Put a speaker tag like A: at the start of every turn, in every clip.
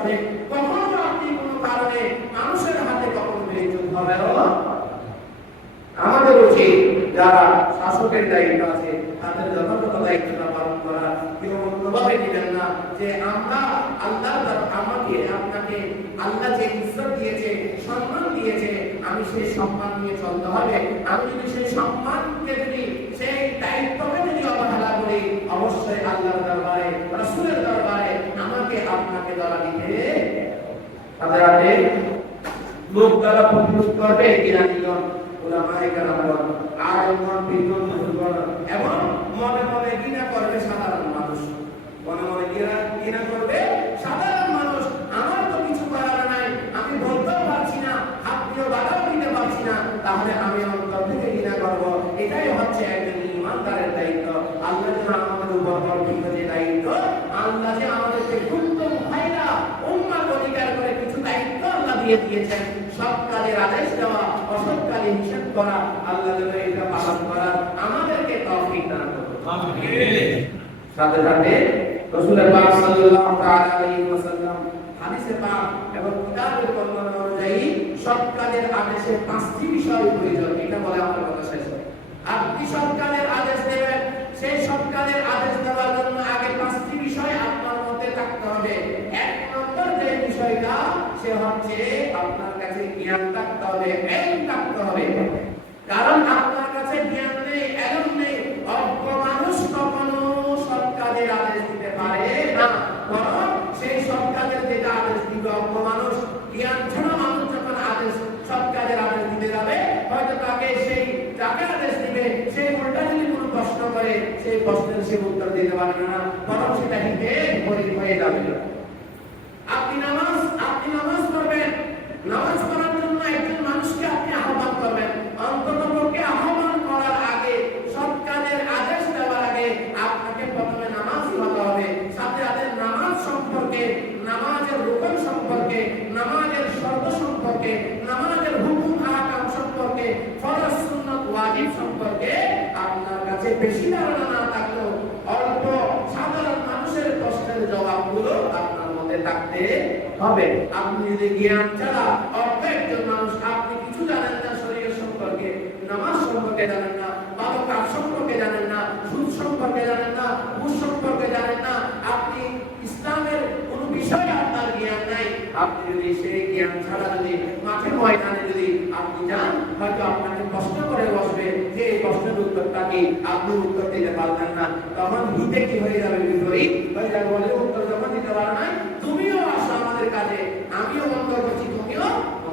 A: আসবে, কখনো আপনি কোনো কারণে মানুষের হাতে কখনো বিচ্যুত হবেন না। আমাদের উচিত যারা শাসকের দায়িত্ব আছে, তাদের যথাযথ দায়িত্বটা পালন করা। কেউ অন্যভাবে নেবেন না যে আমরা আল্লাহ আমাকে আপনাকে আল্লাহ যে ইজ্জত দিয়েছে, সম্মান দিয়েছে, আমি সেই সম্মান নিয়ে চলতে হবে। আমি যদি সেই সম্মানকে যদি সেই দায়িত্বকে যদি অবহেলা করি অবশ্যই আল্লাহর দরবারে রাসূলের দরবারে আমাকে আপনাকে দ্বারা দিতে তাদের লোক দ্বারা প্রতিরোধ করবে জ্ঞানীগণ ওলামায়ে কেরামগণ আলেমগণ বিজ্ঞান বুজুর্গগণ এবং মনে মনে ঘৃণা করবে সাধারণ মানুষ। মনে মনে ঘৃণা ঘৃণা করবে সাধারণ মানুষ। আমার তো কিছু করার নাই। আমি বলতেও পারছি না, হাত দিয়েও বাধাও দিতে পারছি না। তাহলে আমি অন্তর থেকে ঘৃণা করব। এটাই হচ্ছে একজন ইমানদারের দায়িত্ব। আল্লাহ যেন আমাদের উপর অর্পিত যে দায়িত্ব, আল্লাহ যে আমাদেরকে গুরুত্ব ভাইরা উম্মার অধিকার করে কিছু দায়িত্ব আল্লাহ দিয়ে দিয়েছেন। সব কাজের আদেশ দেওয়া অসৎ কাজে নিষেধ করা, আল্লাহ এটা পালন করার আমাদেরকে তৌফিক দান সাথে সাথে রাসূলের পাক সাল্লাল্লাহু আলাইহি ওয়াসাল্লাম হাদিসে পাক এবং কিতাবের বর্ণনা অনুযায়ী সব কাজের আদেশে পাঁচটি বিষয় প্রয়োজন। এটা বলে আমার কথা শেষ আপনি সব কাজের আদেশ দেবেন, সেই সব কাজের আদেশ দেওয়ার জন্য আগে পাঁচটি বিষয় আপনার মধ্যে থাকতে হবে এক নম্বর যে বিষয়টা সে হচ্ছে আপনার কাছে জ্ঞান থাকতে হবে, জ্ঞান থাকতে হবে। কারণ আপনার কাছে জ্ঞান নেই এলম নেই অজ্ঞ মানুষ কখনো সব আদেশ দিতে পারে না। বরং সেই সব যেটা আদেশ দিবে অজ্ঞ মানুষ, জ্ঞান ছাড়া মানুষ যখন আদেশ সব আদেশ দিতে যাবে, হয়তো তাকে সেই যাকে আদেশ দিবে, সেই উল্টা যদি কোনো প্রশ্ন করে, সেই প্রশ্নের সে উত্তর দিতে পারবে না, বরং সেটা হিতে হয়ে যাবে। আপনি নামাজ আপনি নামাজ পড়বেন নামাজ পড়ার জন্য একজন মানুষকে আপনি আহ্বান করবেন অন্ততপক্ষে আহ্বান করার আগে সব কাজের আদেশ দেওয়ার আগে আপনাকে প্রথমে নামাজ হতে হবে সাথে সাথে নামাজ সম্পর্কে নামাজের রুকন সম্পর্কে নামাজের শর্ত সম্পর্কে নামাজের হুকুম আহকাম সম্পর্কে ফরজ সুন্নাত ওয়াজিব সম্পর্কে আপনার কাছে বেশি ধারণা না থাকলেও অল্প সাধারণ মানুষের প্রশ্নের জবাবগুলো আপনার মধ্যে থাকতে হবে। আপনি যদি জ্ঞান ছাড়া অল্প একজন মানুষ, আপনি কিছু জানেন না, শরীর সম্পর্কে, নামাজ সম্পর্কে জানেন না কাজ সম্পর্কে জানেন না সুদ সম্পর্কে জানেন না ঘুষ সম্পর্কে জানেন না, আপনি ইসলামের কোনো বিষয়ে আপনার জ্ঞান নাই আপনি যদি সেই জ্ঞান ছাড়া যদি মাঠে ময়দানে যদি আপনি যান, হয়তো আপনাকে প্রশ্ন করে বসবে যে এই প্রশ্নের উত্তরটা কি? আপনি উত্তর দিতে পারবেন না। তখন হিতে কি হয়ে যাবে বিপরীত? হয়ে যাবে বলে উত্তর যখন দিতে পারে না তুমিও আসো আমাদের কাছে আমিও বন্ধ করছি তুমিও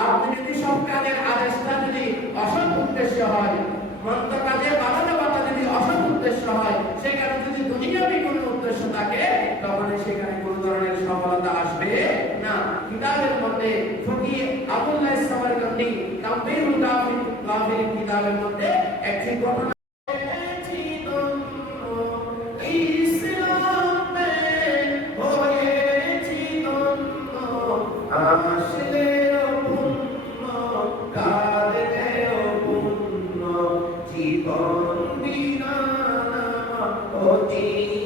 A: আপনি যদি সৎ কাজের আদেশটা যদি অসৎ উদ্দেশ্য হয়, মন্দ কাজে বাধা যদি অসৎ উদ্দেশ্য হয়, সেখানে যদি দুনিয়াবি কোনো উদ্দেশ্য থাকে তখন সেখানে কোনো ধরনের সফলতা আসবে না কিতাবের মধ্যে ফকি আবুল্লাহ সামারকান্দি তাম্বিরুল কাফির কাফির কিতাবের মধ্যে একটি ঘটনা জীবন বিনা অতি অনন্য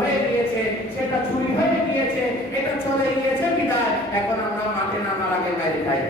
A: হয়ে গিয়েছে, সেটা চুরি হয়ে গিয়েছে, এটা চলে গিয়েছে বিদায়। এখন আমরা মাঠে নামার আগে বাইরে যাই।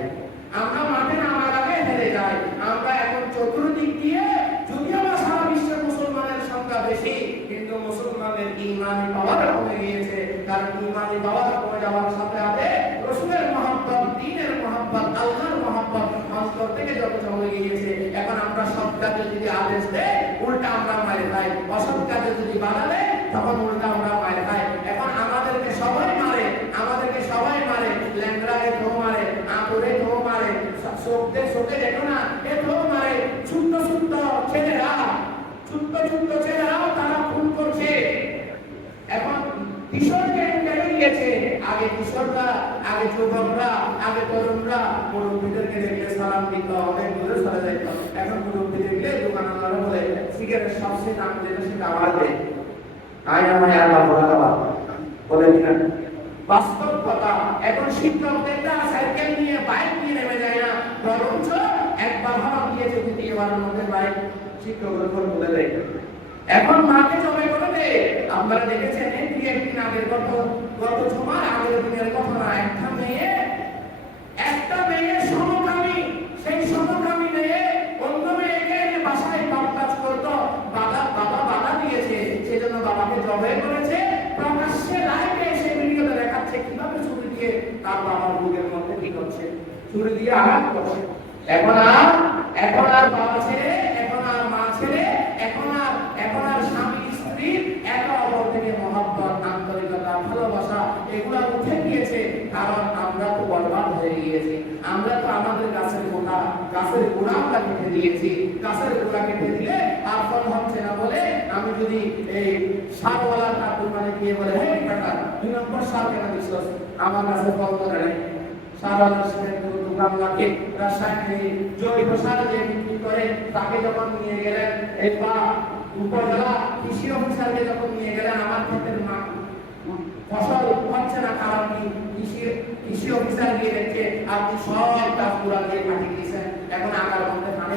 A: আমরা মাঠে নামার আগে হেরে যাই। আমরা এখন চতুর্দিক দিয়ে যদিও বা সারা বিশ্বের মুসলমানের সংখ্যা বেশি, কিন্তু মুসলমানের ইমানি পাওয়ার কমে গিয়েছে। কারণ ইমানি কমে যাওয়ার সাথে সাথে রসুলের মহাব্বত, দিনের মহাব্বত, আল্লাহর মহাব্বত অন্তর থেকে যত চলে গিয়েছে, এখন আমরা কাজে যদি আদেশ দেয় উল্টা আমরা মারে খাই অসৎ কাজে যদি বাধা দেয় তখন উল্টা আমরা মারে খাই এখন আমাদেরকে সবাই মারে আমাদেরকে সবাই মারে ল্যাংড়াকে ধো মারে আঁকুরে ধো মারে চোখে চোখে দেখো না এ ধো মারে ছোট্ট ছোট্ট ছেলেরা ছোট্ট ছোট্ট ছেলেরাও তারা খুন করছে এখন কিশোরকে কেন গিয়েছে আগে কিশোররা আগে যুবকরা আগে তরুণরা সালাম দিত, অনেক দূরে সরে যেত এখন মুরব্বী দেখলে দোকানদার বলে, সিগারেট সবচেয়ে দাম যেটা সেটা আমার দেয়। আল্লাহ বলা বলে না। মাকে করে আপনারা দেখেছেন গত জমার আগের দিনের ঘটনা একটা মেয়ে একটা মেয়ে সমকামী সেই সমকামী মেয়ে অন্য মেয়েকে বাসায় পাপ কাজ করতো বাবা বাবা বাধা দিয়েছে সেজন্য বাবাকে জবে করেছে প্রকাশ্যে লাইভে এসে ভিডিওতে দেখাচ্ছে কীভাবে ছুরি দিয়ে তার বাবার বুকের মধ্যে কি করছে ছুরি দিয়ে আঘাত করছে এখন আর এখন আর বাবা ছেড়ে এখন আর মা ছেড়ে এখন আর এখন আর স্বামী স্ত্রী একে অপর থেকে মহব্বত আন্তরিকতা ভালোবাসা এগুলা উঠে গিয়েছে কারণ আমরা তো বরবাদ হয়ে গিয়েছি আমরা তো আমাদের গাছের গোড়া গাছের কেটে দিয়েছি, গাছের গোড়া কেটে দিলে আর ফল হচ্ছে না বলে আমি যদি এই সারওয়ালা তার দোকানে গিয়ে বলে, হে কাকা, দুই নম্বর সার কেন দিচ্ছ আমার কাছে ফল ধরে নেই। সারওয়ালার সাথে দোকান লাগে? রাসায়নিক জৈব সার যে বিক্রি করে, তাকে যখন নিয়ে গেলেন এই বা উপজেলা কৃষি অফিসারকে যখন নিয়ে গেলেন, আমার ক্ষেতের ফসল হচ্ছে না, কারণ কৃষি কৃষি অফিসার গিয়ে দেখছে, আপনি সব গাছগুলা দিয়ে কাটিয়ে দিয়েছেন এখন আগার মধ্যে পানি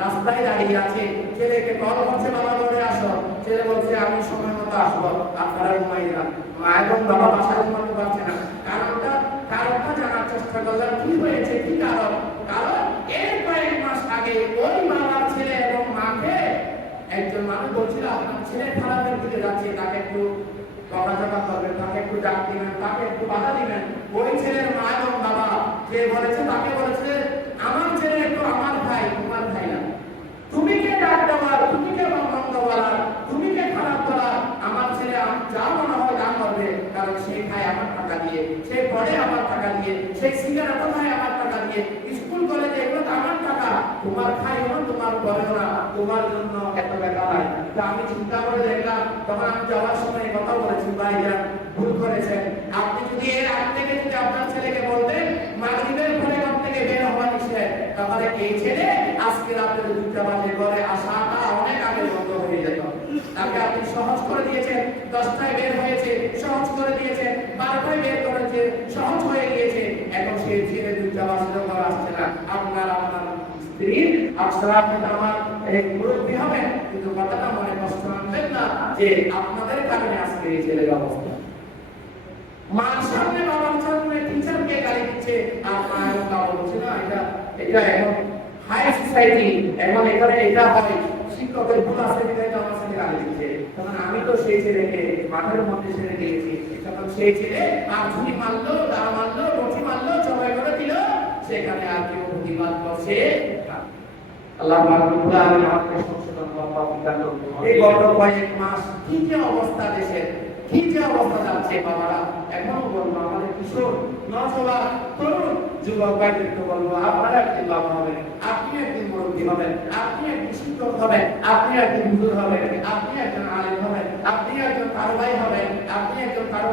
A: রাস্তায় দাঁড়িয়ে আছে ছেলেকে সময় মতো আসব। আপনারা ঘুমাই মা এবং বাবা বাসায় ঘুমাতে পারছে না। কারণটা কারণটা জানার চেষ্টা করলাম, কি হয়েছে? কি কারণ কারণ এর কয়েক মাস আগে ওই বাবার ছেলে এবং মাকে একজন মানুষ বলছিল আপনার ছেলে খারাপের দিকে যাচ্ছে তাকে একটু বকাঝকা করবেন তাকে একটু ডাক দিবেন, তাকে একটু বাধা দিবেন। ওই ছেলের মা এবং বাবা। যে বলেছে, তাকে বলেছে, আমার ছেলে একটু আমার ভাই, তোমার ভাই না। তুমি কে ডাক দেওয়ার, তুমি কে বন্ধ বলার তুমি কে খারাপ করার? আমার ছেলে যা মনে হয় তা করবে। কারণ সে খায় আমার টাকা দিয়ে, সে পড়ে আমার টাকা দিয়ে, সে সিগারেটও খায় আমার টাকা দিয়ে, স্কুল কলেজে এগুলো তো আমার টাকা। তোমার খাইও না তোমার পরেও না তোমার জন্য এত তা আমি চিন্তা করে দেখলাম, তখন আমি যাওয়ার সময় কথা বলেছি ভাইরা ভুল করেছেন। আপনি যদি এর আগ থেকে যদি আপনার ছেলেকে বলতেন, মাগরিবের পরে ঘর থেকে বের হওয়া নিষেধ, তাহলে এই ছেলে আজকে রাতের দুটা বাজে ঘরে আসাটা অনেক আগে বন্ধ হয়ে যেত। তাকে আপনি সহজ করে দিয়েছেন, দশটায় বের হয়েছে, সহজ করে দিয়েছেন, বারোটায় বের করেছে, সহজ হয়ে গিয়েছে। এখন সেই ছেলে দুটা বাজে ঘর আসছে না। আপনার আপনার আমার কিন্তু কথাটা মনে কষ্ট আনবেন না যে আপনাদের কারণে আজকে এই ছেলের অবস্থা। মার সামনে বাবার সামনে টিচারকে গালি দিচ্ছে আর মা এবং বাবা বলছে না এটা এটা এখন হাই সোসাইটি এখন এখানে এটা হয় শিক্ষকের ভুল আছে বিধায় তো আমার সাথে গালি দিচ্ছে। তখন আমি তো সেই ছেলেকে মাঠের মধ্যে ছেড়ে দিয়েছি তখন সেই ছেলে আর ঝুড়ি মারলো দা মারলো বটি মারলো সবাই করে দিল। সেখানে আর কেউ প্রতিবাদ করছে আল্লাহ সংশোধন করার তৌফিক দান করুন। এই গত কয়েক মাস কি যে অবস্থা দেশের। কি যে অবস্থা যাচ্ছে বাবারা। এখনও বলব, আমাদের কিশোর নজওয়ান তরুণ যুবক ভাইদেরকে বলব, আপনারা একদিন বাবা হবেন, আপনি একদিন মুরব্বী হবেন, আপনি একদিন শিক্ষক হবেন, আপনি একদিন হুজুর হবেন, আপনি একজন আলেম হবেন, আপনি একজন কারও হবেন, আপনি একজন কারও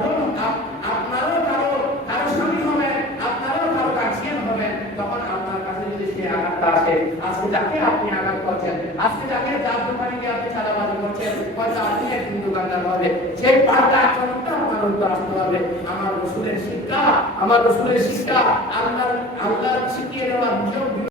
A: আপনারও কারও কারও স্বামী হবেন, আপনারও কারও গার্জিয়ান হবেন, তখন আপনার কাছে যদি সেই আঘাতটা আসে, আজকে যাকে আপনি আঘাত করছেন, আজকে যাকে যার দোকানে গিয়ে আপনি চাঁদাবাজি করছেন হয়তো আপনি একদিন দোকানদার হবে সেই পাল্টা আচরণটা আমার উপর আসতে হবে। আমার রসুলের শিক্ষা, আমার রসুলের শিক্ষা আল্লাহ আল্লাহ শিখিয়ে দেওয়া নিয়ম